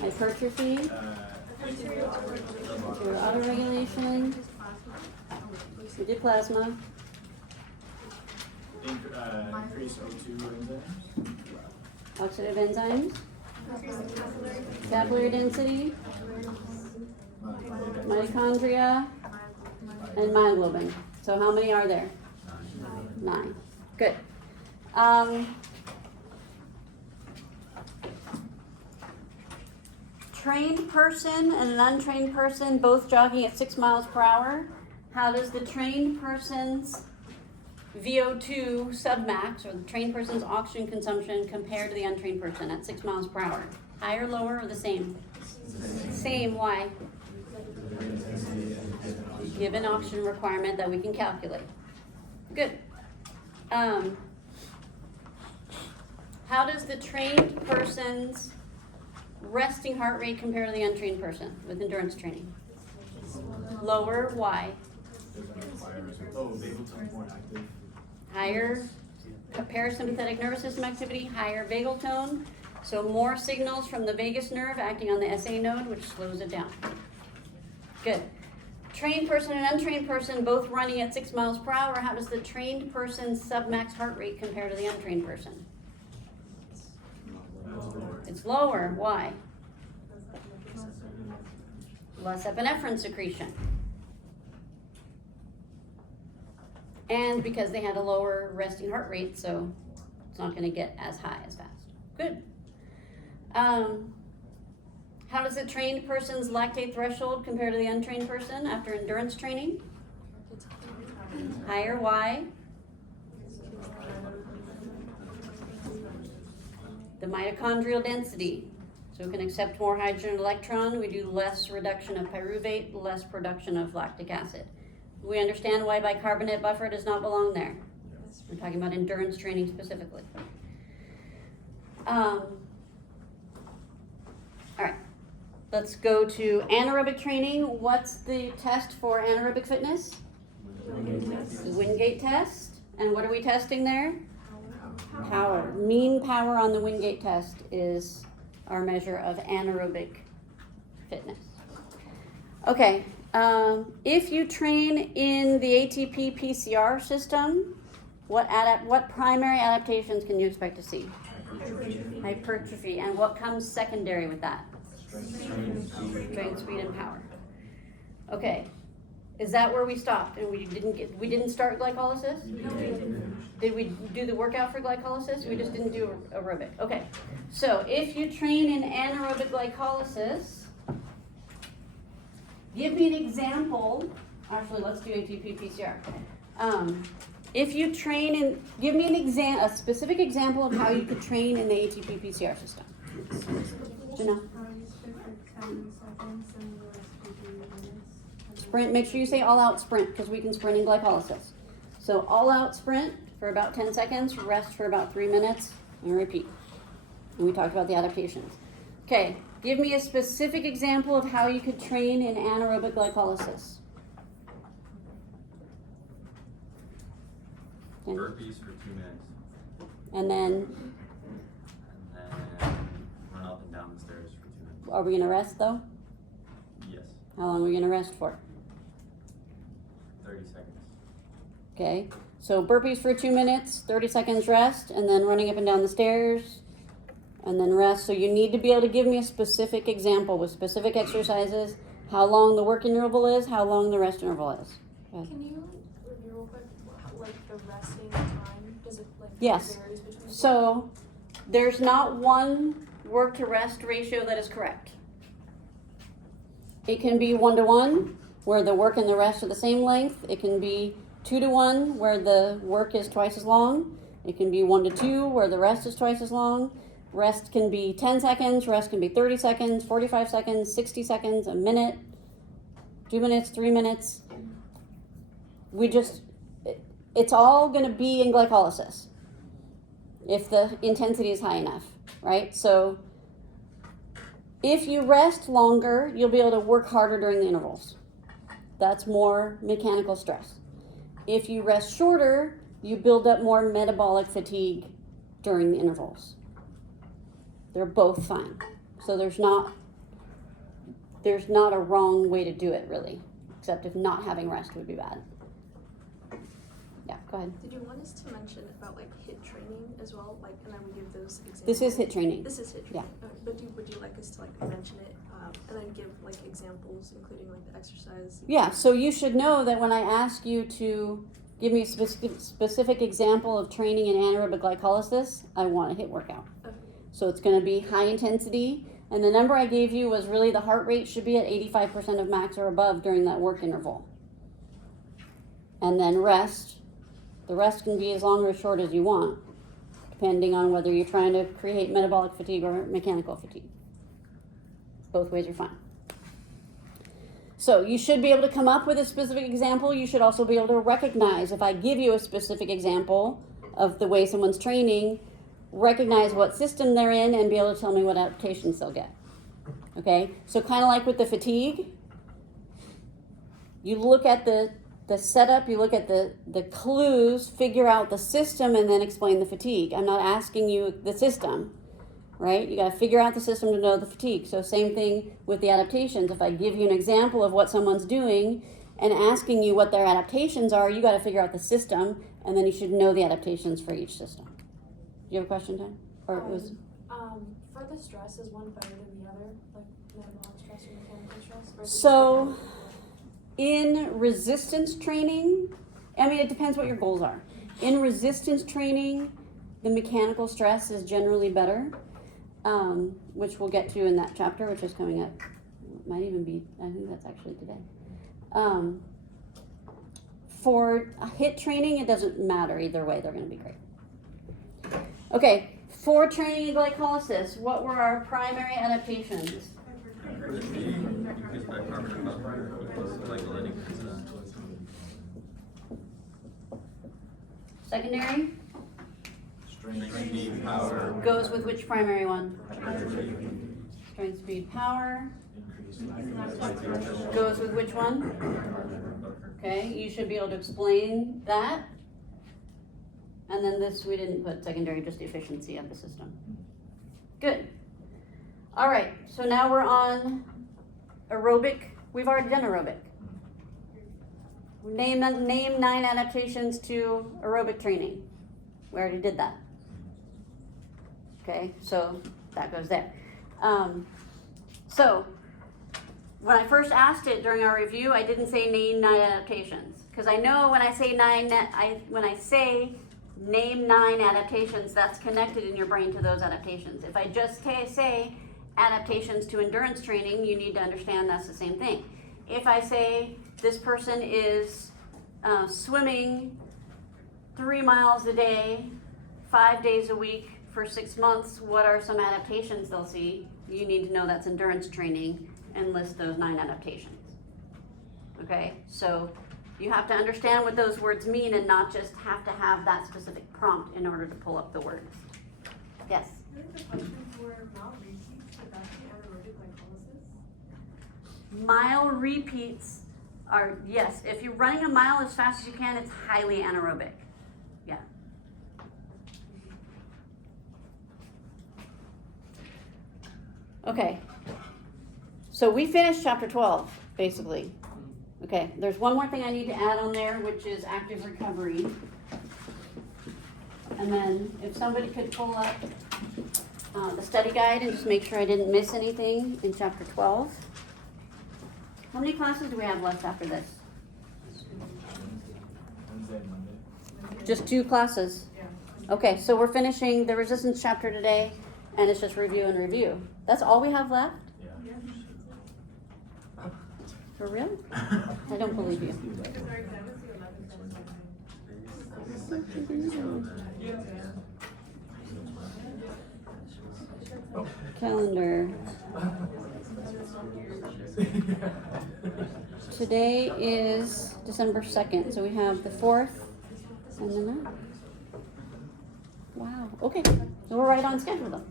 hypertrophy, your autoregulation, we did plasma, Increase O2 enzymes. oxidative enzymes, capillary density, mitochondria, and myoglobin. So how many are there? 9. Good. Trained person and an untrained person both jogging at 6 miles per hour. How does the trained person's VO2 submax, or the trained person's oxygen consumption, compare to the untrained person at 6 miles per hour? Higher, lower, or the same? Same. Why? Given oxygen requirement that we can calculate. Good. How does the trained person's resting heart rate compare to the untrained person with endurance training? Lower. Why? Higher parasympathetic nervous system activity, higher vagal tone, so more signals from the vagus nerve acting on the SA node, which slows it down. Good. Trained person and untrained person both running at 6 miles per hour. How does the trained person's submax heart rate compare to the untrained person? It's lower. Why? Less epinephrine secretion. And because they had a lower resting heart rate, so it's not going to get as high as fast. Good. How does a trained person's lactate threshold compare to the untrained person after endurance training? Higher. Why? The mitochondrial density. So we can accept more hydrogen and electron. We do less reduction of pyruvate, less production of lactic acid. We understand why bicarbonate buffer does not belong there. We're talking about endurance training specifically. All right, let's go to anaerobic training. What's the test for anaerobic fitness? The Wingate test. And what are we testing there? Power. Mean power on the Wingate test is our measure of anaerobic fitness. Okay. If you train in the ATP PCR system, what primary adaptations can you expect to see? Hypertrophy. And what comes secondary with that? Strength, speed, and power. Okay. Is that where we stopped and we didn't start glycolysis? Did we do the workout for glycolysis? We just didn't do aerobic. Okay. So if you train in anaerobic glycolysis, give me an example. Actually, let's do ATP PCR. If you train in, give me a specific example of how you could train in the ATP PCR system. Janelle. Sprint. Make sure you say all-out sprint because we can sprint in glycolysis. So all-out sprint for about 10 seconds, rest for about 3 minutes, and repeat. And we talked about the adaptations. Okay. Give me a specific example of how you could train in anaerobic glycolysis. Burpees for 2 minutes. And then run up and down the stairs for 2 minutes. Are we going to rest though? Yes. How long are we going to rest for? 30 seconds. Okay. So burpees for 2 minutes, 30 seconds rest, and then running up and down the stairs. And then rest. So you need to be able to give me a specific example with specific exercises, how long the work interval is, how long the rest interval is. Can you review real quick, like the resting time? Does it Yes. varies between? So there's not one work to rest ratio that is correct. It can be 1-to-1, where the work and the rest are the same length. It can be 2-to-1, where the work is twice as long. It can be 1-to-2, where the rest is twice as long. Rest can be 10 seconds, rest can be 30 seconds, 45 seconds, 60 seconds, a minute, 2 minutes, 3 minutes. It's all going to be in glycolysis if the intensity is high enough, right? So if you rest longer, you'll be able to work harder during the intervals. That's more mechanical stress. If you rest shorter, you build up more metabolic fatigue during the intervals. They're both fine. So there's not a wrong way to do it really, except if not having rest would be bad. Yeah, go ahead. Did you want us to mention about like HIIT training as well? Like, and then we give those examples. This is HIIT training. This is HIIT training. Yeah. But would you like us to like mention it and then give like examples, including like the exercise? Yeah, so you should know that when I ask you to give me a specific example of training in anaerobic glycolysis, I want a HIIT workout. Okay. So it's going to be high intensity, and the number I gave you was really the heart rate should be at 85% of max or above during that work interval. And then rest. The rest can be as long or as short as you want, depending on whether you're trying to create metabolic fatigue or mechanical fatigue. Both ways are fine. So you should be able to come up with a specific example. You should also be able to recognize, if I give you a specific example of the way someone's training, recognize what system they're in and be able to tell me what adaptations they'll get. Okay? So kind of like with the fatigue, you look at the setup, you look at the clues, figure out the system, and then explain the fatigue. I'm not asking you the system, right? You got to figure out the system to know the fatigue. So same thing with the adaptations. If I give you an example of what someone's doing and asking you what their adaptations are, you got to figure out the system, and then you should know the adaptations for each system. Do you have a question, Ty? Or it was for the stress, is one better than the other, like metabolic stress or mechanical stress? Or is it so. In resistance training, I mean, it depends what your goals are. In resistance training, the mechanical stress is generally better, which we'll get to in that chapter, which is coming up. It might even be, I think that's actually today. For HIIT training, it doesn't matter either way, they're going to be great. Okay, for training in glycolysis, what were our primary adaptations? Increased by carbon buffer equals glycolytic resistance. Secondary Strength, speed, power. goes with which primary one? Strength, speed, power. Goes with which one? Okay, you should be able to explain that. And then this, we didn't put secondary, just the efficiency of the system. Good. All right, so now we're on aerobic. We've already done aerobic. Name 9 adaptations to aerobic training. We already did that. Okay, so that goes there. So when I first asked it during our review, I didn't say name 9 adaptations, because I know when I say name 9 adaptations, that's connected in your brain to those adaptations. If I just say adaptations to endurance training, you need to understand that's the same thing. If I say this person is swimming 3 miles a day, 5 days a week for 6 months, what are some adaptations they'll see? You need to know that's endurance training and list those 9 adaptations. Okay, so you have to understand what those words mean and not just have to have that specific prompt in order to pull up the words. Yes? There's a question for mile repeats, would that be anaerobic glycolysis? Mile repeats are, yes, if you're running a mile as fast as you can, it's highly anaerobic. Yeah. Okay. So we finished chapter 12, basically. Okay, there's one more thing I need to add on there, which is active recovery. And then if somebody could pull up the study guide and just make sure I didn't miss anything in chapter 12. How many classes do we have left after this? Wednesday and Monday. Just 2 classes. Okay, so we're finishing the resistance chapter today, and it's just review and review. That's all we have left? Yeah. For real? I don't believe you. Because our exam is the 11th and Calendar. Today is December 2nd, so we have the 4th and the 9th. Wow, okay, so we're right on schedule though.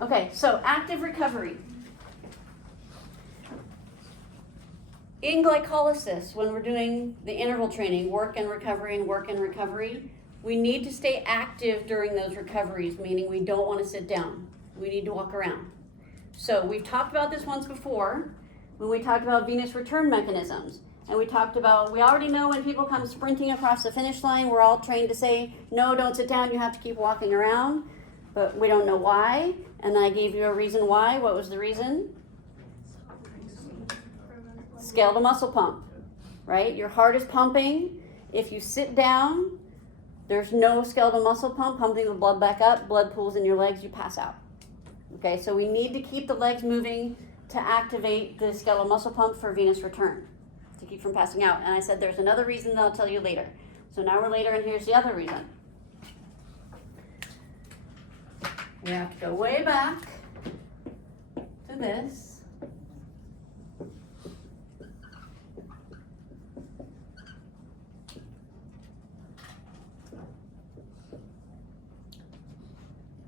Okay, so active recovery. In glycolysis, when we're doing the interval training, work and recovery, We need to stay active during those recoveries, meaning we don't want to sit down. We need to walk around. So we've talked about this once before when we talked about venous return mechanisms. And we talked about, we already know when people come sprinting across the finish line, we're all trained to say, no, don't sit down, you have to keep walking around. But we don't know why. And I gave you a reason why. What was the reason? Skeletal muscle pump, right? Your heart is pumping. If you sit down, there's no skeletal muscle pump pumping the blood back up. Blood pools in your legs, you pass out. Okay, so we need to keep the legs moving to activate the skeletal muscle pump for venous return, to keep from passing out. And I said there's another reason that I'll tell you later. So now we're later, and here's the other reason. We have to go way back to this.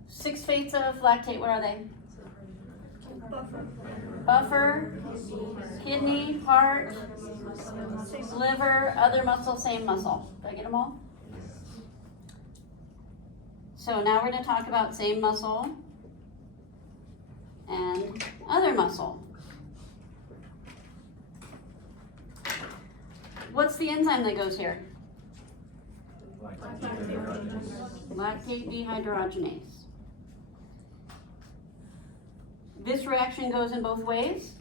Six fates of lactate, what are they? Buffer, kidney, heart, liver, other muscle, same muscle. Did I get them all? So now we're going to talk about same muscle and other muscle. What's the enzyme that goes here? Lactate dehydrogenase. This reaction goes in both ways.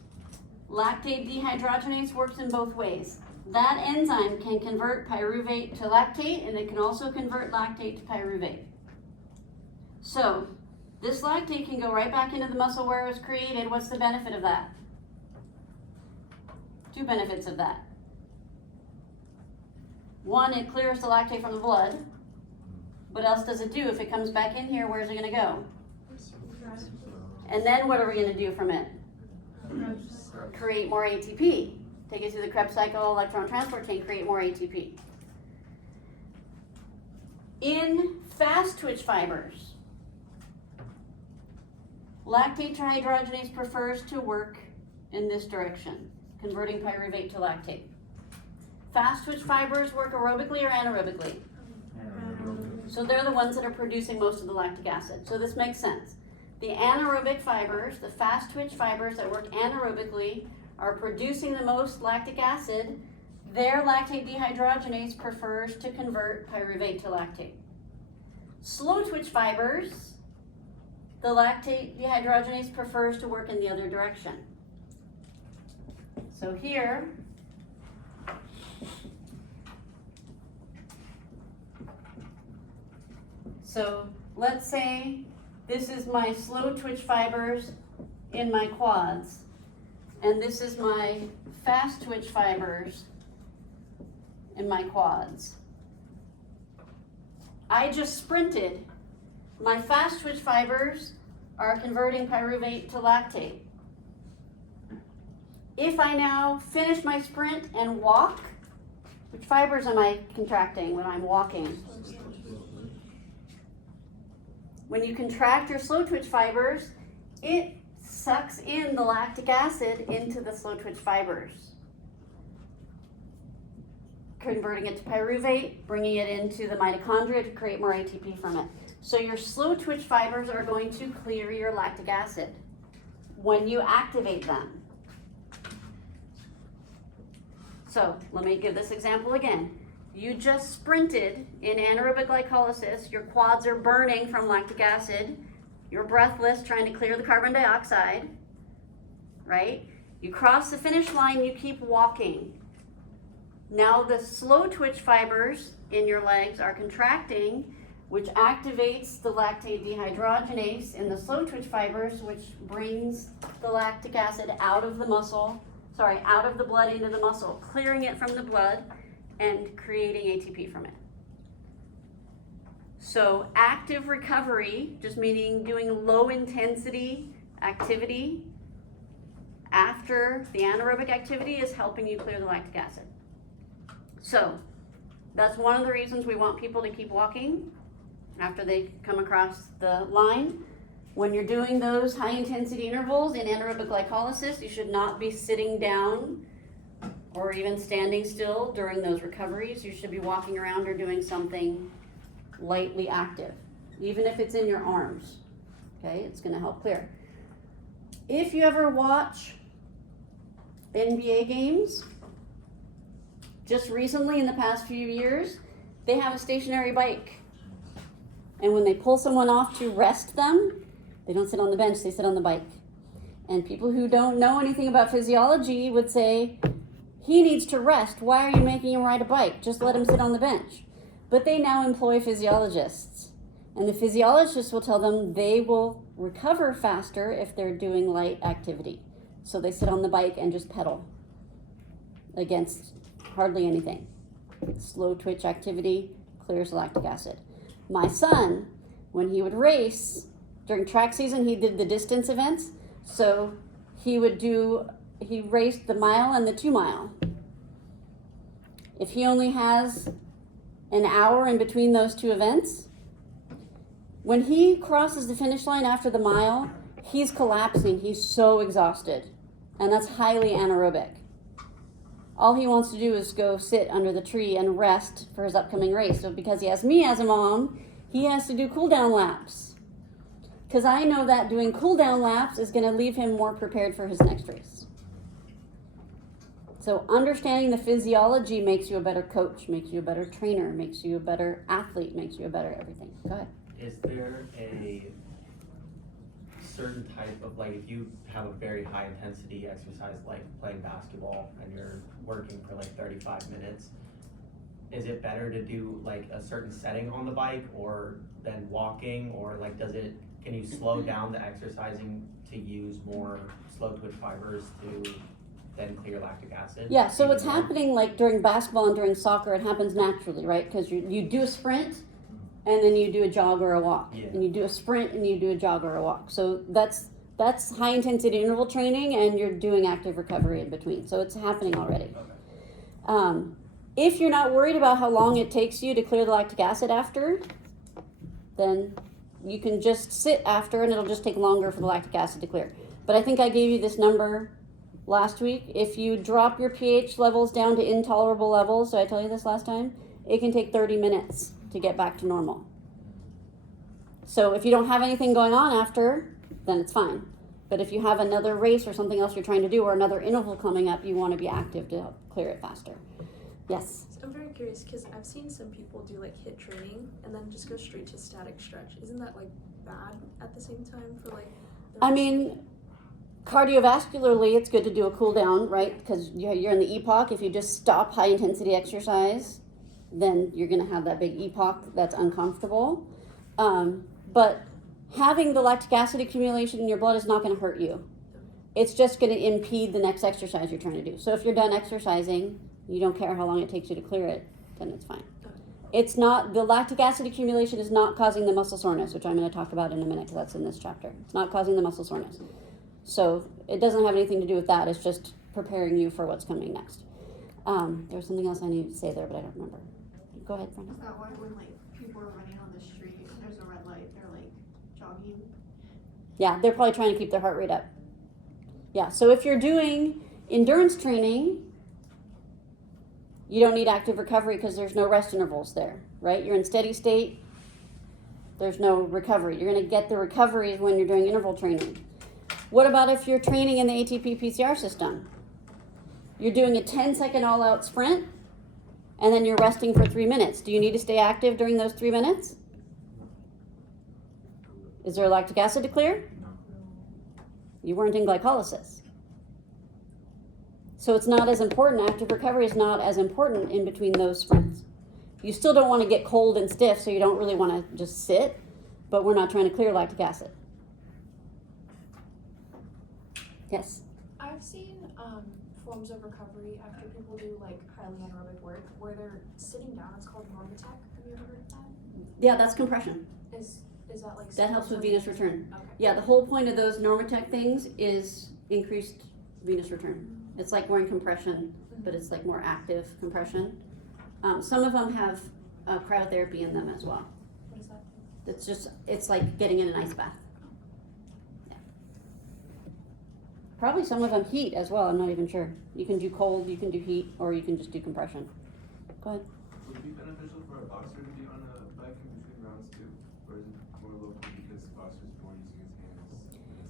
Lactate dehydrogenase works in both ways. That enzyme can convert pyruvate to lactate, and it can also convert lactate to pyruvate. So, this lactate can go right back into the muscle where it was created. What's the benefit of that? Two benefits of that. One, it clears the lactate from the blood. What else does it do? If it comes back in here, where's it going to go? And then what are we going to do from it? Create more ATP. Take it through the Krebs cycle, electron transport chain, create more ATP. In fast twitch fibers, lactate dehydrogenase prefers to work in this direction, converting pyruvate to lactate. Fast twitch fibers work aerobically or anaerobically? So they're the ones that are producing most of the lactic acid. So this makes sense. The anaerobic fibers, the fast twitch fibers that work anaerobically, are producing the most lactic acid. Their lactate dehydrogenase prefers to convert pyruvate to lactate. Slow twitch fibers, the lactate dehydrogenase prefers to work in the other direction. So here, let's say this is my slow twitch fibers in my quads, and this is my fast twitch fibers in my quads. I just sprinted. My fast twitch fibers are converting pyruvate to lactate. If I now finish my sprint and walk, which fibers am I contracting when I'm walking? When you contract your slow twitch fibers, it sucks in the lactic acid into the slow twitch fibers, converting it to pyruvate, bringing it into the mitochondria to create more ATP from it. So your slow twitch fibers are going to clear your lactic acid when you activate them. So let me give this example again. You just sprinted in anaerobic glycolysis. Your quads are burning from lactic acid. You're breathless, trying to clear the carbon dioxide, right? You cross the finish line, you keep walking. Now the slow twitch fibers in your legs are contracting, which activates the lactate dehydrogenase in the slow twitch fibers, which brings the lactic acid out of the muscle, out of the blood into the muscle, clearing it from the blood and creating ATP from it. So active recovery, just meaning doing low intensity activity after the anaerobic activity, is helping you clear the lactic acid. So that's one of the reasons we want people to keep walking after they come across the line. When you're doing those high intensity intervals in anaerobic glycolysis, you should not be sitting down or even standing still during those recoveries. You should be walking around or doing something lightly active, even if it's in your arms. Okay, it's going to help clear. If you ever watch NBA games, just recently in the past few years, they have a stationary bike. And when they pull someone off to rest them, they don't sit on the bench, they sit on the bike. And people who don't know anything about physiology would say, he needs to rest. Why are you making him ride a bike? Just let him sit on the bench. But they now employ physiologists. And the physiologists will tell them they will recover faster if they're doing light activity. So they sit on the bike and just pedal against hardly anything. Slow twitch activity clears lactic acid. My son, when he would race, during track season, he did the distance events. So he raced the mile and the 2 mile. If he only has an hour in between those two events, when he crosses the finish line after the mile, he's collapsing. He's so exhausted. And that's highly anaerobic. All he wants to do is go sit under the tree and rest for his upcoming race. So because he has me as a mom, he has to do cool down laps. Because I know that doing cool down laps is going to leave him more prepared for his next race. So understanding the physiology makes you a better coach, makes you a better trainer, makes you a better athlete, makes you a better everything. Go ahead. Is there a certain type of, like, if you have a very high intensity exercise like playing basketball and you're working for like 35 minutes, is it better to do like a certain setting on the bike or than walking, or like can you slow down the exercising to use more slow twitch fibers to then clear lactic acid? Yeah, so even it's more? happening like during basketball and during soccer, it happens naturally, right? Because you do a sprint and then you do a jog or a walk. Yeah. And you do a sprint and you do a jog or a walk. So that's high intensity interval training, and you're doing active recovery in between. So it's happening already. Okay. If you're not worried about how long it takes you to clear the lactic acid after, then you can just sit after and it'll just take longer for the lactic acid to clear. But I think I gave you this number last week. If you drop your pH levels down to intolerable levels, did I tell you this last time? It can take 30 minutes to get back to normal. So if you don't have anything going on after, then it's fine. But if you have another race or something else you're trying to do, or another interval coming up, you want to be active to help clear it faster. Yes? So I'm very curious because I've seen some people do like HIIT training and then just go straight to static stretch. Isn't that like bad at the same time for like? I mean, cardiovascularly, it's good to do a cool down, right? Because you're in the epoch. If you just stop high intensity exercise, then you're going to have that big epoch that's uncomfortable. But having the lactic acid accumulation in your blood is not going to hurt you. It's just going to impede the next exercise you're trying to do. So if you're done exercising, you don't care how long it takes you to clear it, then it's fine. It's not, the lactic acid accumulation is not causing the muscle soreness, which I'm going to talk about in a minute because that's in this chapter. It's not causing the muscle soreness. So it doesn't have anything to do with that. It's just preparing you for what's coming next. There was something else I needed to say there, but I don't remember. Go ahead, Brenda. Is that why when like people are running on the street and there's a red light, they're like jogging? Yeah, they're probably trying to keep their heart rate up. Yeah, so if you're doing endurance training, you don't need active recovery because there's no rest intervals there, right? You're in steady state, there's no recovery. You're going to get the recovery when you're doing interval training. What about if you're training in the ATP PCR system? You're doing a 10-second all-out sprint, and then you're resting for 3 minutes. Do you need to stay active during those 3 minutes? Is there lactic acid to clear? No. You weren't in glycolysis. So it's not as important. Active recovery is not as important in between those sprints. You still don't want to get cold and stiff, so you don't really want to just sit, but we're not trying to clear lactic acid. Yes? I've seen forms of recovery after people do like highly anaerobic work where they're sitting down. It's called Normatec. Have you ever heard of that? Yeah, that's compression. Is that like That helps with venous return. Okay. Yeah, the whole point of those Normatec things is increased venous return. It's like wearing compression, but it's like more active compression. Some of them have cryotherapy in them as well. What is that? It's like getting in an ice bath. Yeah. Probably some of them heat as well, I'm not even sure. You can do cold, you can do heat, or you can just do compression. Go ahead. Would it be beneficial for a boxer to be on a bike in between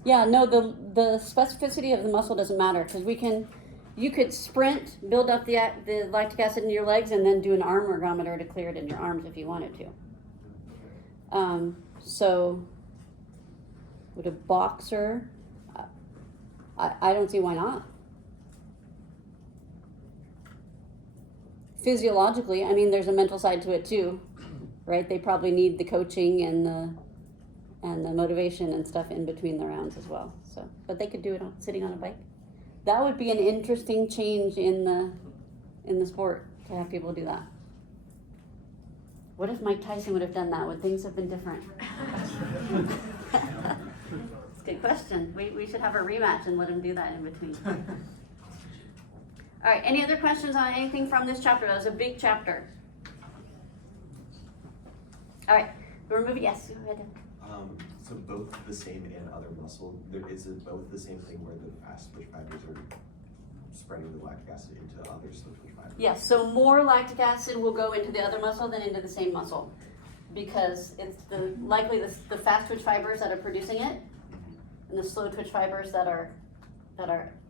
Yeah, no, the specificity of the muscle doesn't matter because you could sprint, build up the lactic acid in your legs, and then do an arm ergometer to clear it in your arms if you wanted to. So, would a boxer? I don't see why not. Physiologically, I mean, there's a mental side to it too, right? They probably need the coaching and the motivation and stuff in between the rounds as well. So, but they could do it sitting on a bike. That would be an interesting change in the sport to have people do that. What if Mike Tyson would have done that? Would things have been different? It's a good question. We should have a rematch and let him do that in between. All right, any other questions on anything from this chapter? That was a big chapter. All right, we're moving. Yes, go ahead. So both the same and other muscle, is it both the same thing where the fast twitch fibers are spreading the lactic acid into other slow twitch fibers? Yes, so more lactic acid will go into the other muscle than into the same muscle because it's likely the fast twitch fibers that are producing it and the slow twitch fibers that are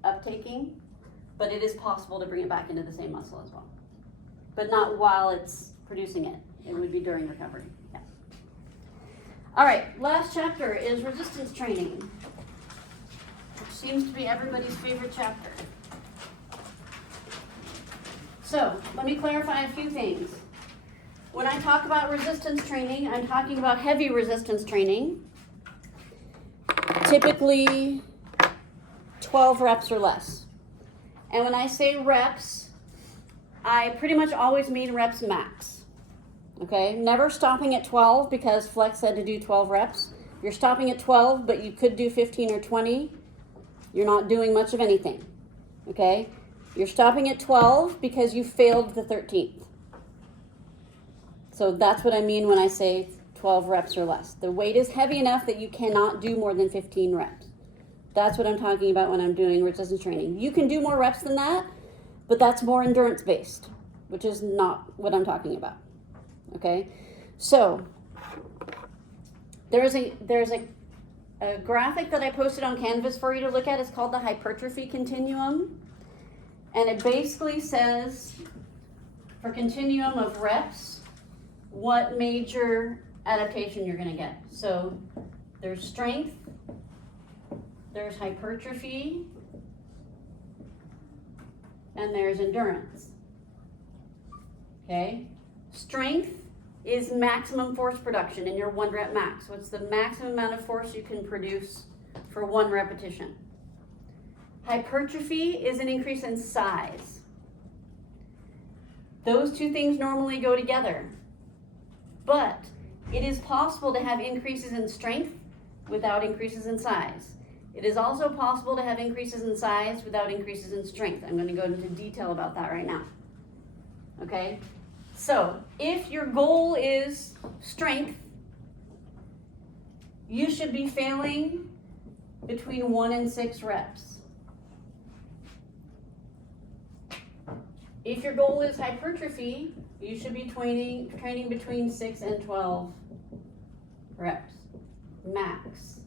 uptaking, but it is possible to bring it back into the same muscle as well. But not while it's producing it. It would be during recovery. Yeah. All right, last chapter is resistance training, which seems to be everybody's favorite chapter. So, let me clarify a few things. When I talk about resistance training, I'm talking about heavy resistance training, typically 12 reps or less. And when I say reps, I pretty much always mean reps max. Okay, never stopping at 12 because Flex said to do 12 reps. You're stopping at 12, but you could do 15 or 20. You're not doing much of anything. Okay, you're stopping at 12 because you failed the 13th. So that's what I mean when I say 12 reps or less. The weight is heavy enough that you cannot do more than 15 reps. That's what I'm talking about when I'm doing resistance training. You can do more reps than that, but that's more endurance based, which is not what I'm talking about. Okay, so there's a graphic that I posted on Canvas for you to look at. It's called the hypertrophy continuum, and it basically says for continuum of reps what major adaptation you're going to get. So there's strength, there's hypertrophy, and there's endurance. Okay, strength is maximum force production in your 1 rep max. So it's the maximum amount of force you can produce for 1 repetition. Hypertrophy is an increase in size. Those two things normally go together. But it is possible to have increases in strength without increases in size. It is also possible to have increases in size without increases in strength. I'm going to go into detail about that right now. Okay? So, if your goal is strength, you should be failing between 1 and 6 reps. If your goal is hypertrophy, you should be training between 6 and 12 reps, max.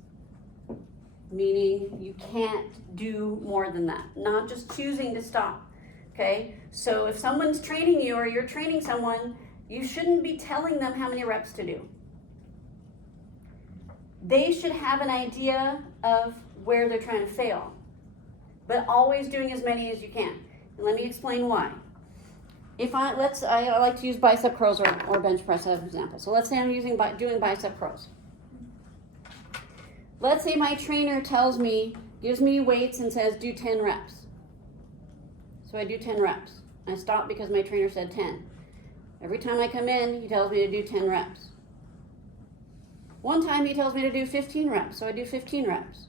Meaning you can't do more than that, not just choosing to stop. Okay, so if someone's training you or you're training someone, you shouldn't be telling them how many reps to do. They should have an idea of where they're trying to fail, but always doing as many as you can. And let me explain why. I like to use bicep curls or bench press as an example. So let's say I'm doing bicep curls. Let's say my trainer gives me weights and says do 10 reps. So I do 10 reps. I stop because my trainer said 10. Every time I come in, he tells me to do 10 reps. One time he tells me to do 15 reps, so I do 15 reps.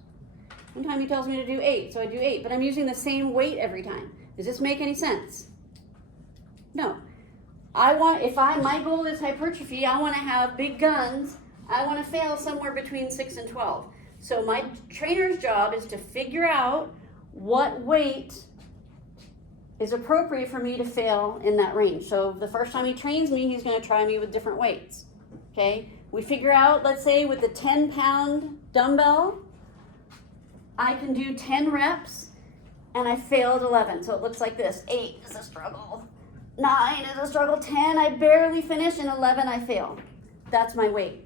One time he tells me to do 8, so I do 8, but I'm using the same weight every time. Does this make any sense? No. My goal is hypertrophy, I want to have big guns, I want to fail somewhere between 6 and 12. So my trainer's job is to figure out what weight is appropriate for me to fail in that range. So the first time he trains me, he's going to try me with different weights. Okay? We figure out, let's say with the 10-pound dumbbell, I can do 10 reps and I failed 11. So it looks like this. 8 is a struggle. 9 is a struggle. 10, I barely finish, and 11, I fail. That's my weight.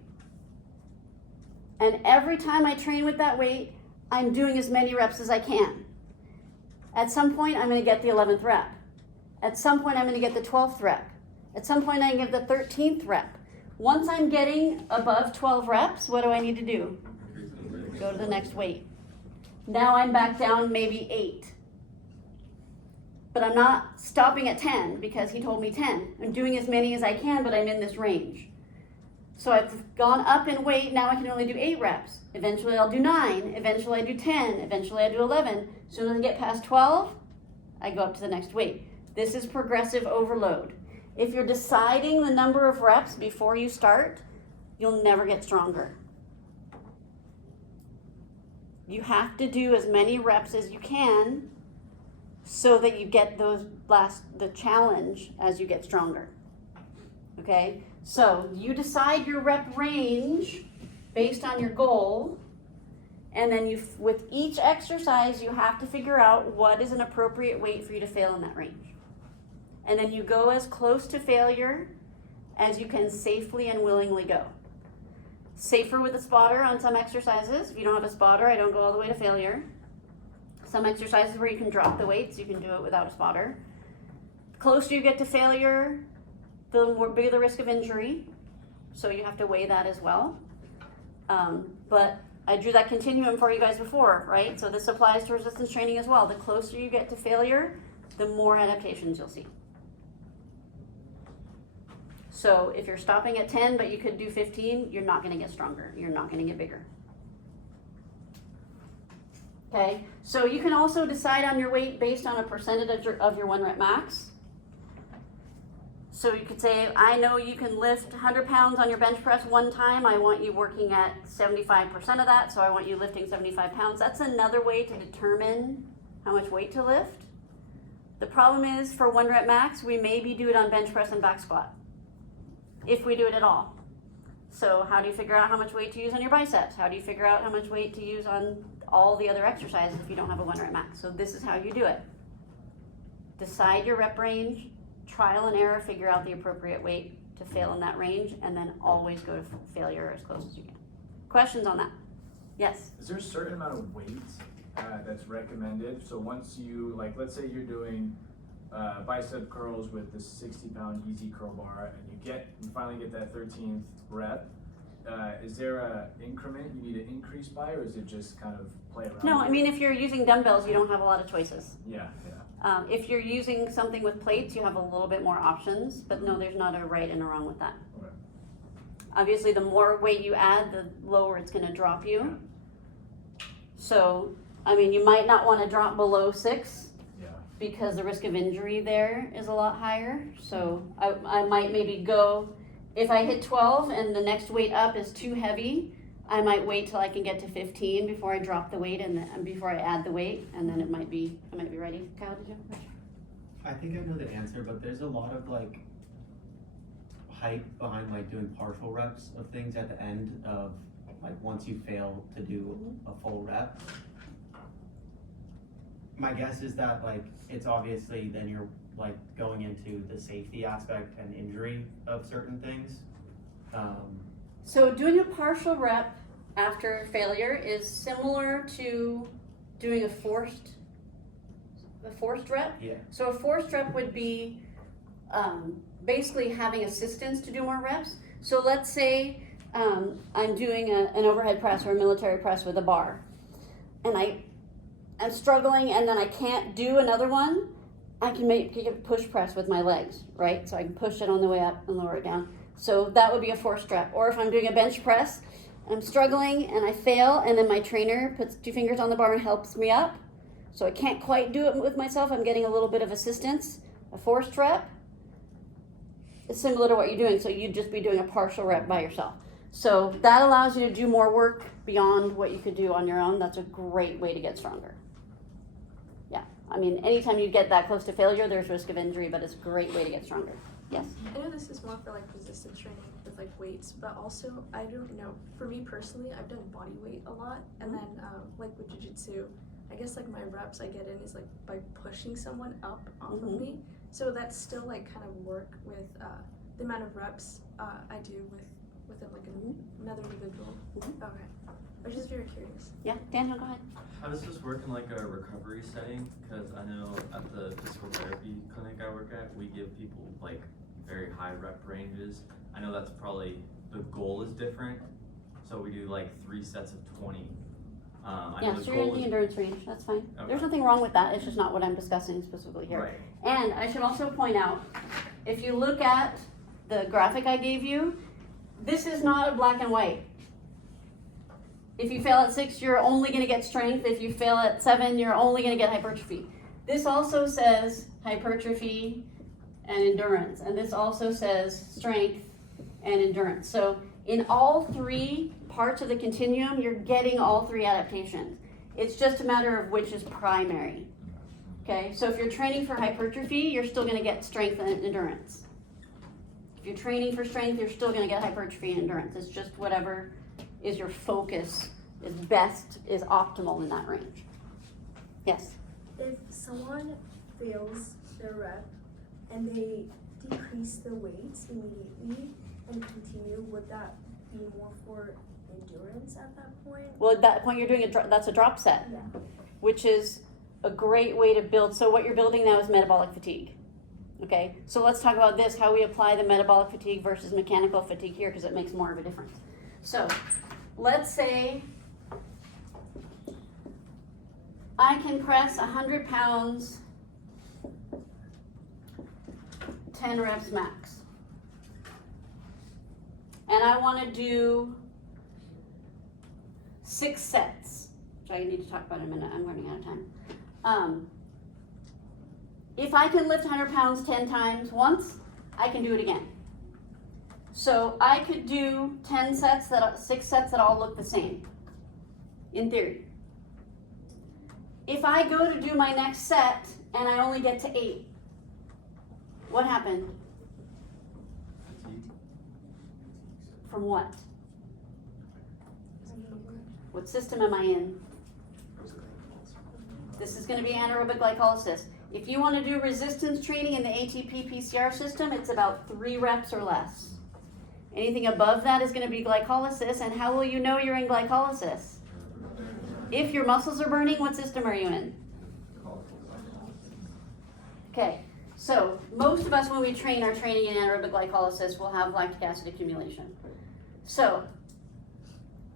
And every time I train with that weight, I'm doing as many reps as I can. At some point, I'm going to get the 11th rep. At some point, I'm going to get the 12th rep. At some point, I can get the 13th rep. Once I'm getting above 12 reps, what do I need to do? Go to the next weight. Now I'm back down maybe 8. But I'm not stopping at 10 because he told me 10. I'm doing as many as I can, but I'm in this range. So I've gone up in weight, now I can only do 8 reps. Eventually I'll do 9, eventually I do 10, eventually I do 11. As soon as I get past 12, I go up to the next weight. This is progressive overload. If you're deciding the number of reps before you start, you'll never get stronger. You have to do as many reps as you can so that you get the challenge as you get stronger. Okay? So you decide your rep range based on your goal, and then with each exercise you have to figure out what is an appropriate weight for you to fail in that range. And then you go as close to failure as you can safely and willingly go. Safer with a spotter on some exercises. If you don't have a spotter, I don't go all the way to failure. Some exercises where you can drop the weights, you can do it without a spotter. The closer you get to failure, the more bigger the risk of injury. So you have to weigh that as well. But I drew that continuum for you guys before, right? So this applies to resistance training as well. The closer you get to failure, the more adaptations you'll see. So if you're stopping at 10, but you could do 15, you're not going to get stronger. You're not going to get bigger. Okay, so you can also decide on your weight based on a percentage of your 1 rep max. So you could say, I know you can lift 100 pounds on your bench press one time. I want you working at 75% of that, so I want you lifting 75 pounds. That's another way to determine how much weight to lift. The problem is, for 1 rep max, we maybe do it on bench press and back squat, if we do it at all. So how do you figure out how much weight to use on your biceps? How do you figure out how much weight to use on all the other exercises if you don't have a 1 rep max? So this is how you do it. Decide your rep range, trial and error, figure out the appropriate weight to fail in that range, and then always go to failure as close as you can. Questions on that? Yes? Is there a certain amount of weight that's recommended? So once you, like, let's say you're doing bicep curls with the 60-pound easy curl bar, and you finally get that 13th rep. Is there a increment you need to increase by, or is it just kind of play around? No, I mean, if you're using dumbbells, you don't have a lot of choices. Yeah. If you're using something with plates, you have a little bit more options, but no, there's not a right and a wrong with that. Okay. Obviously, the more weight you add, the lower it's going to drop you. So, I mean, you might not want to drop below 6. Because the risk of injury there is a lot higher. So I might maybe go, if I hit 12 and the next weight up is too heavy, I might wait till I can get to 15 before I drop the weight and before I add the weight, and then I might be ready. Kyle, did you have a question? I think I know the answer, but there's a lot of like hype behind like doing partial reps of things at the end of like once you fail to do a full rep. My guess is that like it's obviously then you're like going into the safety aspect and injury of certain things. So doing a partial rep after failure is similar to doing a forced rep. Yeah. So a forced rep would be basically having assistance to do more reps. So let's say I'm doing an overhead press or a military press with a bar, and I'm struggling, and then I can't do another one. I can make a push press with my legs, right? So I can push it on the way up and lower it down. So that would be a forced rep. Or if I'm doing a bench press, I'm struggling and I fail, and then my trainer puts 2 fingers on the bar and helps me up. So I can't quite do it with myself. I'm getting a little bit of assistance. A forced rep is similar to what you're doing. So you'd just be doing a partial rep by yourself. So that allows you to do more work beyond what you could do on your own. That's a great way to get stronger. Yeah, I mean, anytime you get that close to failure, there's risk of injury, but it's a great way to get stronger. Yes? I know this is more for like resistance training with like weights, but also I don't know. For me personally, I've done body weight a lot, and then like with jiu-jitsu, I guess like my reps I get in is like by pushing someone up off of Mhm. me. So that's still like kind of work with the amount of reps I do within like another individual. Mhm. Okay, I was just very curious. Yeah, Daniel, go ahead. How does this work in like a recovery setting? Because I know at the physical therapy clinic I work at, we give people like very high rep ranges. I know that's probably, the goal is different. So we do like 3 sets of 20. I know Yeah, the so you're in goal the is, endurance range, that's fine. There's Okay. nothing wrong with that, it's just not what I'm discussing specifically here. right, And I should also point out, if you look at the graphic I gave you, this is not a black and white. If you fail at 6, you're only gonna get strength. If you fail at 7, you're only gonna get hypertrophy. This also says hypertrophy and endurance, and this also says strength and endurance. So in all 3 parts of the continuum, you're getting all 3 adaptations. It's just a matter of which is primary. Okay, so if you're training for hypertrophy, you're still gonna get strength and endurance. If you're training for strength, you're still gonna get hypertrophy and endurance. It's just whatever is your focus, is best, is optimal in that range. Yes? If someone fails their rep and they decrease the weights immediately and continue, would that be more for endurance at that point? Well, at that point, you're doing that's a drop set, Yeah. which is a great way to build. So what you're building now is metabolic fatigue. Okay, so let's talk about this, how we apply the metabolic fatigue versus mechanical fatigue here, because it makes more of a difference. So let's say I can press 100 pounds, 10 reps max. And I want to do 6 sets, which I need to talk about in a minute. I'm running out of time. If I can lift 100 pounds 10 times once, I can do it again. So I could do 6 sets that all look the same, in theory. If I go to do my next set and I only get to 8, what happened? fatigue. From what? What system am I in? This is going to be anaerobic glycolysis. If you want to do resistance training in the ATP PCR system, it's about 3 reps or less. Anything above that is going to be glycolysis, and how will you know you're in glycolysis? If your muscles are burning, what system are you in? Okay, so most of us when we train are training in anaerobic glycolysis will have lactic acid accumulation. So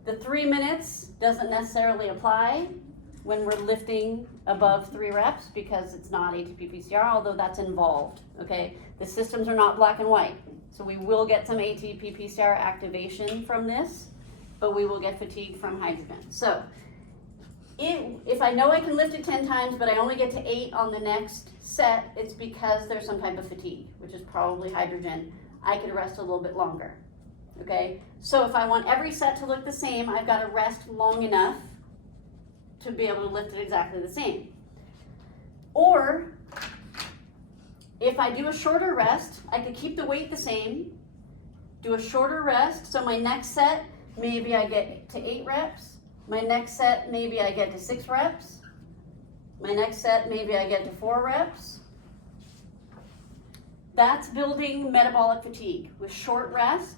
the 3 minutes doesn't necessarily apply when we're lifting above 3 reps because it's not ATP PCR, although that's involved, okay? The systems are not black and white, so we will get some ATP PCR activation from this, but we will get fatigue from hydrogen. So if I know I can lift it 10 times, but I only get to 8 on the next set, it's because there's some type of fatigue, which is probably hydrogen. I could rest a little bit longer, okay? So if I want every set to look the same, I've got to rest long enough to be able to lift it exactly the same. Or if I do a shorter rest, I could keep the weight the same, do a shorter rest, so my next set, maybe I get to 8 reps. My next set, maybe I get to 6 reps. My next set, maybe I get to 4 reps. That's building metabolic fatigue. With short rest,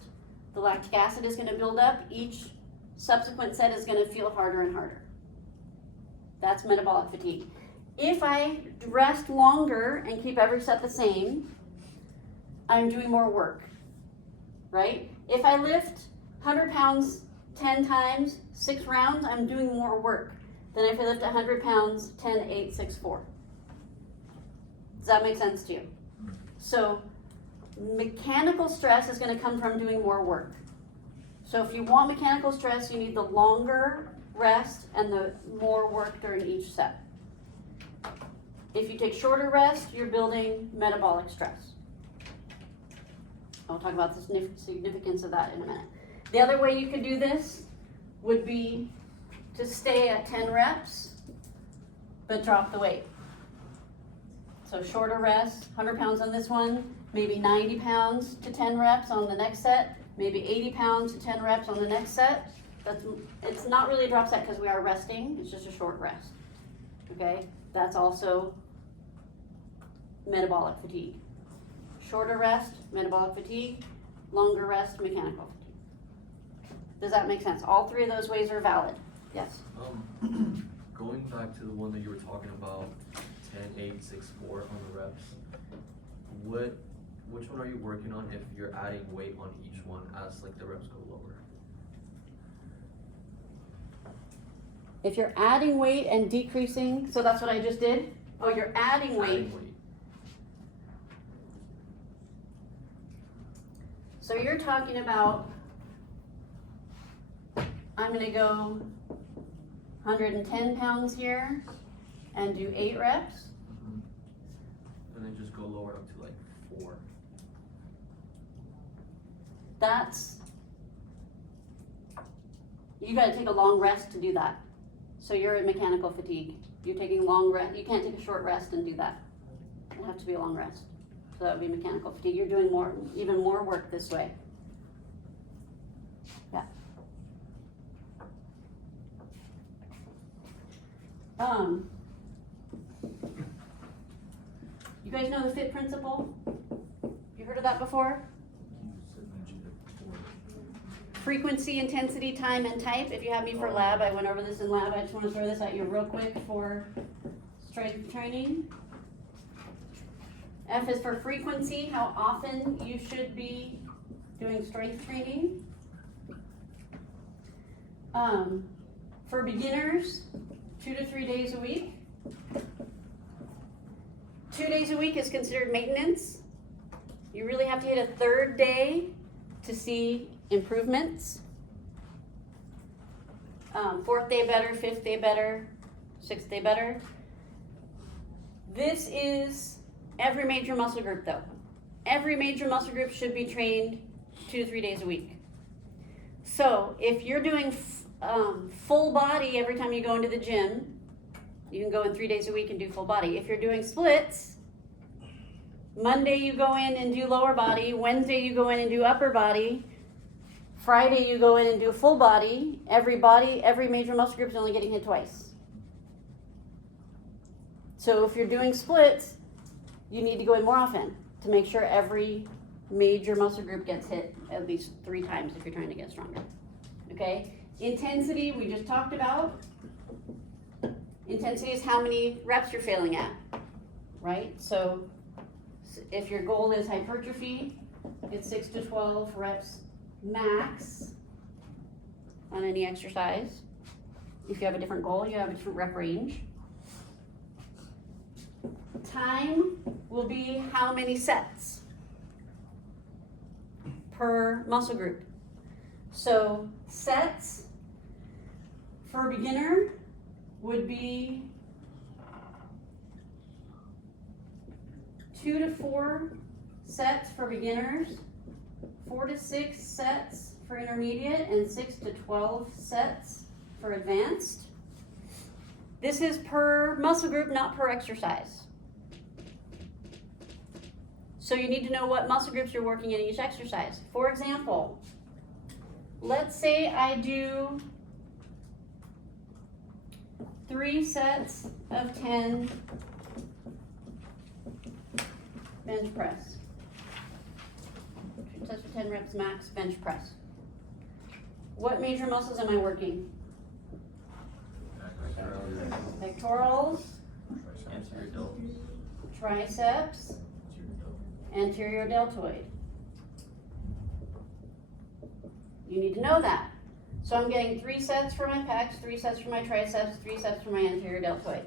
the lactic acid is going to build up. Each subsequent set is going to feel harder and harder. That's metabolic fatigue. If I rest longer and keep every set the same, I'm doing more work, right? If I lift 100 pounds 10 times, 6 rounds, I'm doing more work than if I lift 100 pounds, 10, 8, 6, 4. Does that make sense to you? So mechanical stress is going to come from doing more work. So if you want mechanical stress, you need the longer rest and the more work during each set. If you take shorter rest, you're building metabolic stress. I'll talk about the significance of that in a minute. The other way you could do this would be to stay at 10 reps, but drop the weight. So shorter rest, 100 pounds on this one, maybe 90 pounds to 10 reps on the next set, maybe 80 pounds to 10 reps on the next set. It's not really a drop set because we are resting, it's just a short rest. Okay, that's also metabolic fatigue. Shorter rest, metabolic fatigue. Longer rest, mechanical fatigue. Does that make sense? All three of those ways are valid. Yes? Going back to the one that you were talking about, 10, 8, 6, 4 on the reps, which one are you working on if you're adding weight on each one as like the reps go lower? If you're adding weight and decreasing, so that's what I just did? Oh, you're adding weight. Adding weight. So you're talking about, I'm gonna go 110 pounds here and do 8 reps. And then just go lower up to like 4. That's, you gotta take a long rest to do that. So you're in mechanical fatigue. You're taking long rest, you can't take a short rest and do that. It has to be a long rest. So that would be mechanical fatigue. You're doing even more work this way. Yeah. You guys know the FIT principle? You heard of that before? Frequency, intensity, time, and type. If you have me for lab, I went over this in lab. I just want to throw this at you real quick for strength training. F is for frequency, how often you should be doing strength training. For beginners, 2 to 3 days a week. 2 days a week is considered maintenance. You really have to hit a 3rd day to see improvements. 4th day better, 5th day better, 6th day better. This is every major muscle group though. Every major muscle group should be trained 2 to 3 days a week. So if you're doing full body every time you go into the gym, you can go in 3 days a week and do full body. If you're doing splits, Monday you go in and do lower body, Wednesday you go in and do upper body, Friday you go in and do full body. Every major muscle group is only getting hit twice. So if you're doing splits, you need to go in more often to make sure every major muscle group gets hit at least 3 times if you're trying to get stronger. Okay? Intensity, we just talked about. Intensity is how many reps you're failing at, right? So if your goal is hypertrophy, it's 6 to 12 reps max on any exercise. If you have a different goal, you have a different rep range. Time will be how many sets per muscle group. So sets for a beginner would be 2 to 4 sets for beginners, 4 to 6 sets for intermediate, and 6 to 12 sets for advanced. This is per muscle group, not per exercise. So you need to know what muscle groups you're working in each exercise. For example, let's say I do 3 sets of 10 bench press. 3 sets of 10 reps max bench press. What major muscles am I working? Pectorals, Anterior delts. triceps, anterior deltoid. You need to know that. So I'm getting 3 sets for my pecs, 3 sets for my triceps, 3 sets for my anterior deltoid.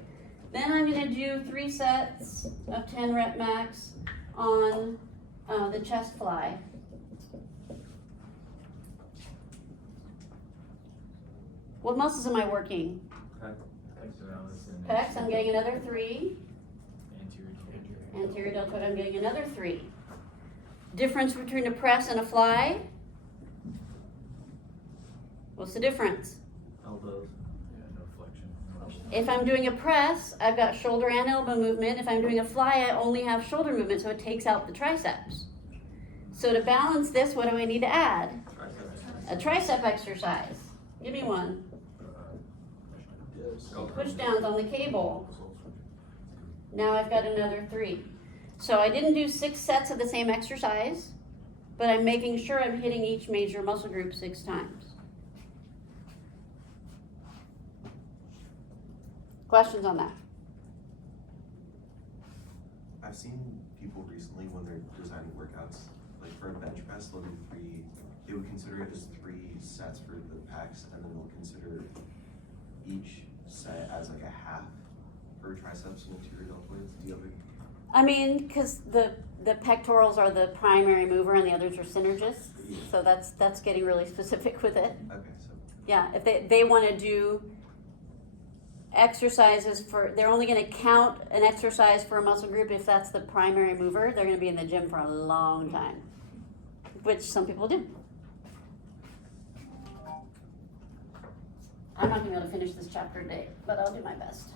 Then I'm going to do 3 sets of 10 rep max on the chest fly. What muscles am I working? Pecs, I'm getting another 3. Anterior deltoid, I'm getting another 3. Difference between a press and a fly? What's the difference? Elbows. Yeah, no flexion. If I'm doing a press, I've got shoulder and elbow movement. If I'm doing a fly, I only have shoulder movement, so it takes out the triceps. So to balance this, what do I need to add? Tricep. A tricep exercise. Give me one. Push downs on the cable. Now I've got another 3. So I didn't do 6 sets of the same exercise, but I'm making sure I'm hitting each major muscle group 6 times. Questions on that? I've seen people recently when they're designing workouts, like for a bench press, they'll do 3, they would consider it as 3 sets for the pecs, and then they'll consider each set as like a half for triceps and anterior deltoids. Do you have a I mean, because the pectorals are the primary mover and the others are synergists. So that's getting really specific with it. okay, so Yeah, if they want to do exercises they're only going to count an exercise for a muscle group if that's the primary mover. They're going to be in the gym for a long time, which some people do. I'm not going to be able to finish this chapter today, but I'll do my best.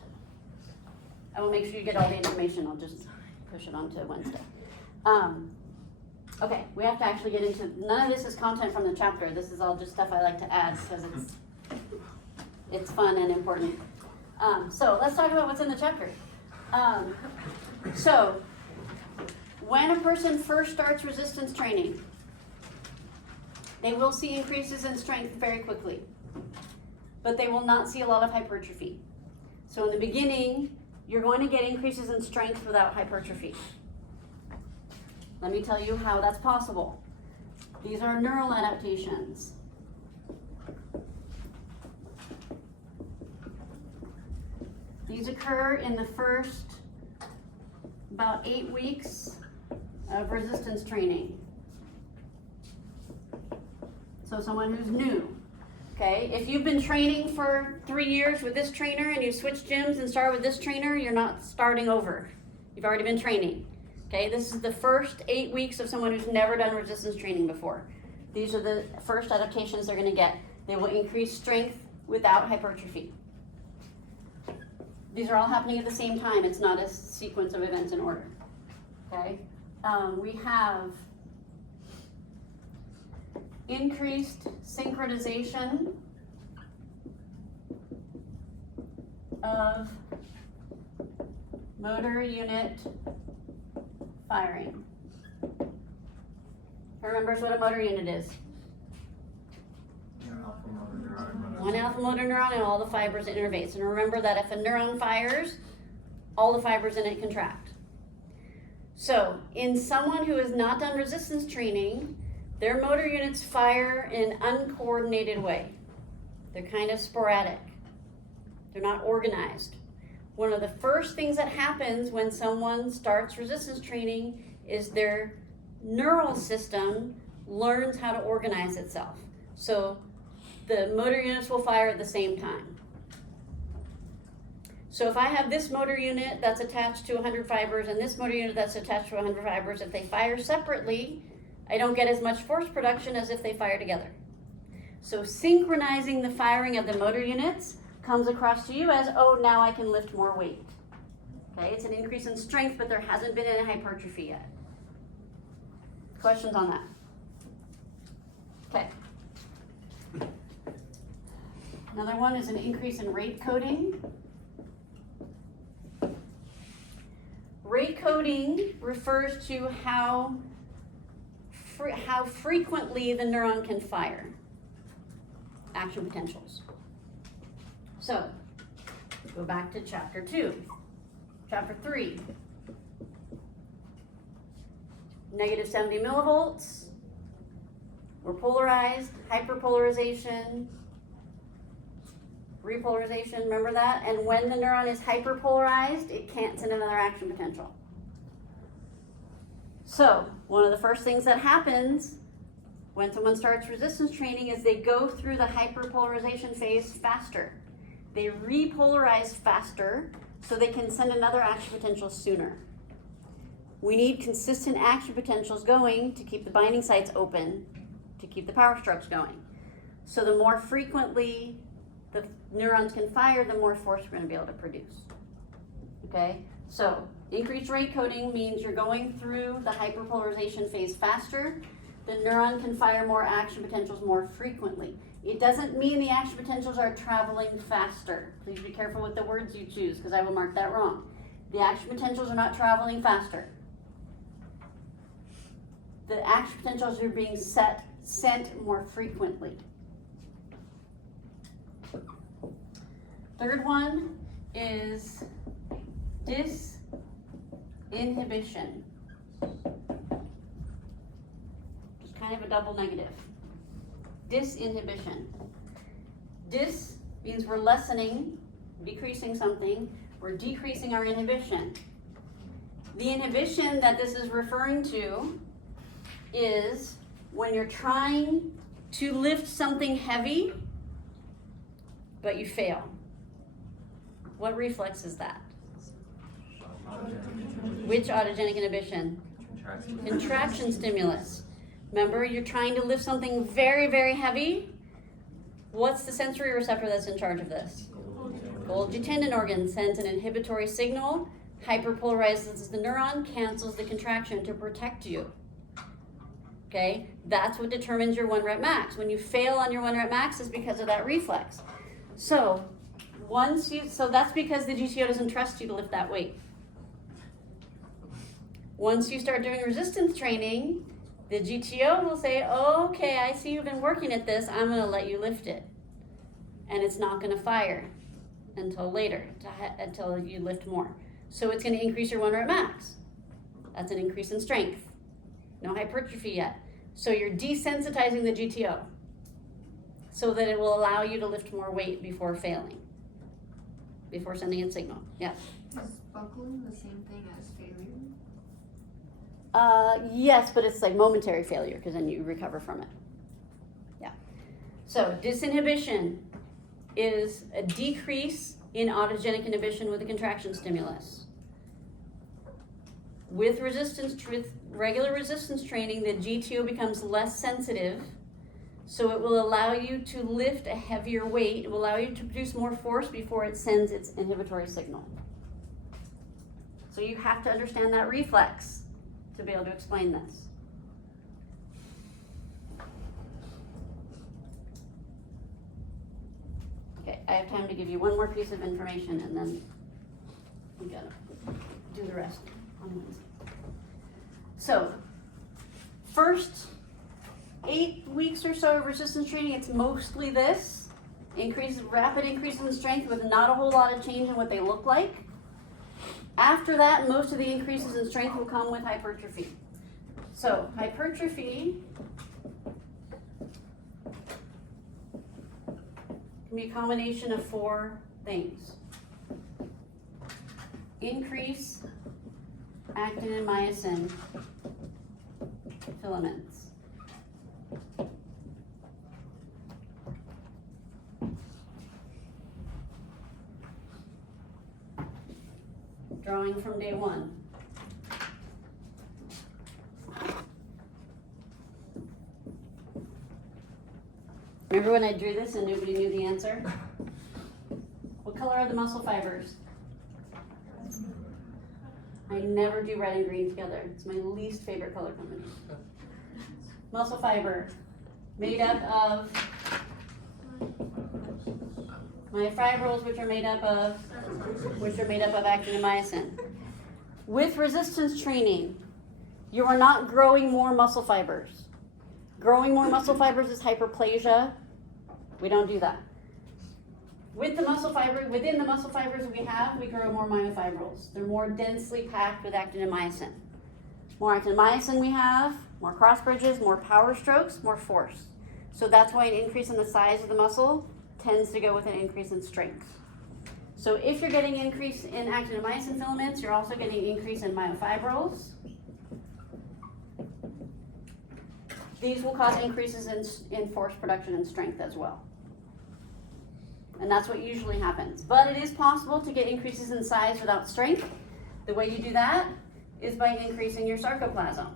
I will make sure you get all the information. I'll just push it on to Wednesday. Okay, we have to actually get into, none of this is content from the chapter. This is all just stuff I like to add because it's fun and important. So let's talk about what's in the chapter. So when a person first starts resistance training, they will see increases in strength very quickly, but they will not see a lot of hypertrophy. So in the beginning, you're going to get increases in strength without hypertrophy. Let me tell you how that's possible. These are neural adaptations. These occur in the first about 8 weeks of resistance training. So someone who's new. Okay, if you've been training for 3 years with this trainer and you switch gyms and start with this trainer, you're not starting over. You've already been training. Okay, this is the first 8 weeks of someone who's never done resistance training before. These are the first adaptations they're going to get. They will increase strength without hypertrophy. These are all happening at the same time. It's not a sequence of events in order. Okay, we have increased synchronization of motor unit firing. Who remembers what a motor unit is? One alpha motor neuron and all the fibers it innervates. And remember that if a neuron fires, all the fibers in it contract. So in someone who has not done resistance training, their motor units fire in an uncoordinated way. They're kind of sporadic. They're not organized. One of the first things that happens when someone starts resistance training is their neural system learns how to organize itself. So the motor units will fire at the same time. So if I have this motor unit that's attached to 100 fibers and this motor unit that's attached to 100 fibers, if they fire separately, I don't get as much force production as if they fire together. So synchronizing the firing of the motor units comes across to you as, oh, now I can lift more weight. Okay, it's an increase in strength, but there hasn't been any hypertrophy yet. Questions on that? Okay. Another one is an increase in rate coding. Rate coding refers to how frequently the neuron can fire. Action potentials. So, go back to chapter 2. Chapter 3. Negative 70 millivolts. We're polarized, hyperpolarization, repolarization, remember that? And when the neuron is hyperpolarized, it can't send another action potential. So, one of the first things that happens when someone starts resistance training is they go through the hyperpolarization phase faster. They repolarize faster so they can send another action potential sooner. We need consistent action potentials going to keep the binding sites open, to keep the power strokes going. So the more frequently the neurons can fire, the more force we're going to be able to produce. Okay? So Increased rate coding means you're going through the hyperpolarization phase faster. The neuron can fire more action potentials more frequently. It doesn't mean the action potentials are traveling faster. Please be careful with the words you choose, because I will mark that wrong. The action potentials are not traveling faster. The action potentials are being sent more frequently. Third one is disinhibition. Just kind of a double negative. Disinhibition. Dis means we're lessening, decreasing something, we're decreasing our inhibition. The inhibition that this is referring to is when you're trying to lift something heavy, but you fail. What reflex is that? Which autogenic inhibition? Contraction stimulus. Remember, you're trying to lift something very, very heavy. What's the sensory receptor that's in charge of this? Golgi tendon organ sends an inhibitory signal, hyperpolarizes the neuron, cancels the contraction to protect you. Okay, that's what determines your 1 rep max. When you fail on your 1 rep max, is because of that reflex. So that's because the GTO doesn't trust you to lift that weight. Once you start doing resistance training, the GTO will say, oh, okay, I see you've been working at this, I'm gonna let you lift it. And it's not gonna fire until later, until you lift more. So it's gonna increase your 1 rep max. That's an increase in strength. No hypertrophy yet. So you're desensitizing the GTO so that it will allow you to lift more weight before failing, before sending a signal. Yeah. Is buckling the same thing as failure? Yes, but it's like momentary failure because then you recover from it. Yeah. So disinhibition is a decrease in autogenic inhibition with a contraction stimulus. With regular resistance training, the GTO becomes less sensitive, so it will allow you to lift a heavier weight. It will allow you to produce more force before it sends its inhibitory signal. So you have to understand that reflex to be able to explain this. Okay, I have time to give you one more piece of information and then we gotta do the rest on Wednesday. So, first 8 weeks or so of resistance training, it's mostly this. Rapid increase in strength with not a whole lot of change in what they look like. After that, most of the increases in strength will come with hypertrophy. So, hypertrophy can be a combination of 4 things. Increase actin and myosin filaments. Drawing from day 1. Remember when I drew this and nobody knew the answer? What color are the muscle fibers? I never do red and green together. It's my least favorite color combination. Muscle fiber, made up of myofibrils, which are made up of actin and myosin. With resistance training, you are not growing more muscle fibers. Growing more muscle fibers is hyperplasia. We don't do that. Within the muscle fibers we grow more myofibrils. They're more densely packed with actin and myosin. More actin and myosin we have, more cross bridges, more power strokes, more force. So that's why an increase in the size of the muscle tends to go with an increase in strength. So if you're getting increase in actin and myosin filaments, you're also getting increase in myofibrils. These will cause increases in force production and strength as well. And that's what usually happens. But it is possible to get increases in size without strength. The way you do that is by increasing your sarcoplasm.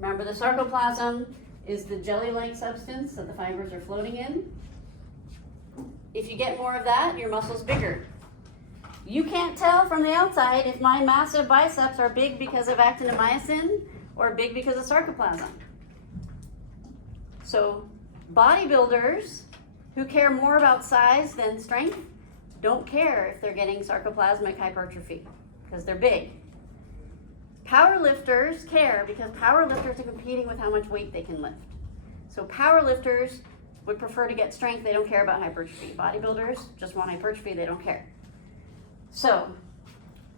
Remember, the sarcoplasm is the jelly-like substance that the fibers are floating in. If you get more of that, your muscle's bigger. You can't tell from the outside if my massive biceps are big because of actinomycin or big because of sarcoplasm. So bodybuilders who care more about size than strength don't care if they're getting sarcoplasmic hypertrophy because they're big. Powerlifters care because powerlifters are competing with how much weight they can lift. So powerlifters would prefer to get strength, they don't care about hypertrophy. Bodybuilders just want hypertrophy, they don't care. So,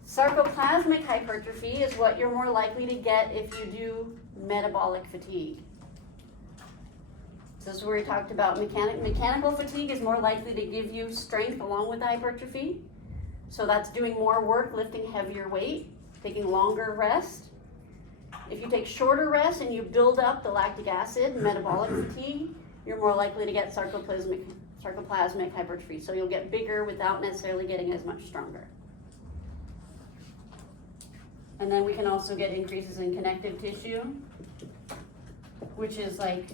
sarcoplasmic hypertrophy is what you're more likely to get if you do metabolic fatigue. This is where we talked about mechanical fatigue is more likely to give you strength along with the hypertrophy. So that's doing more work, lifting heavier weight, taking longer rest. If you take shorter rest and you build up the lactic acid, metabolic fatigue, you're more likely to get sarcoplasmic hypertrophy. So you'll get bigger without necessarily getting as much stronger. And then we can also get increases in connective tissue, which is like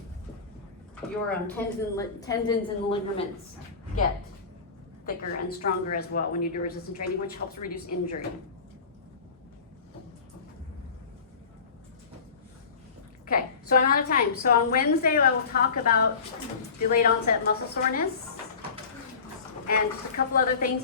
your tendons and ligaments get thicker and stronger as well when you do resistance training, which helps reduce injury. Okay, so I'm out of time. So on Wednesday, I will talk about delayed onset muscle soreness and just a couple other things.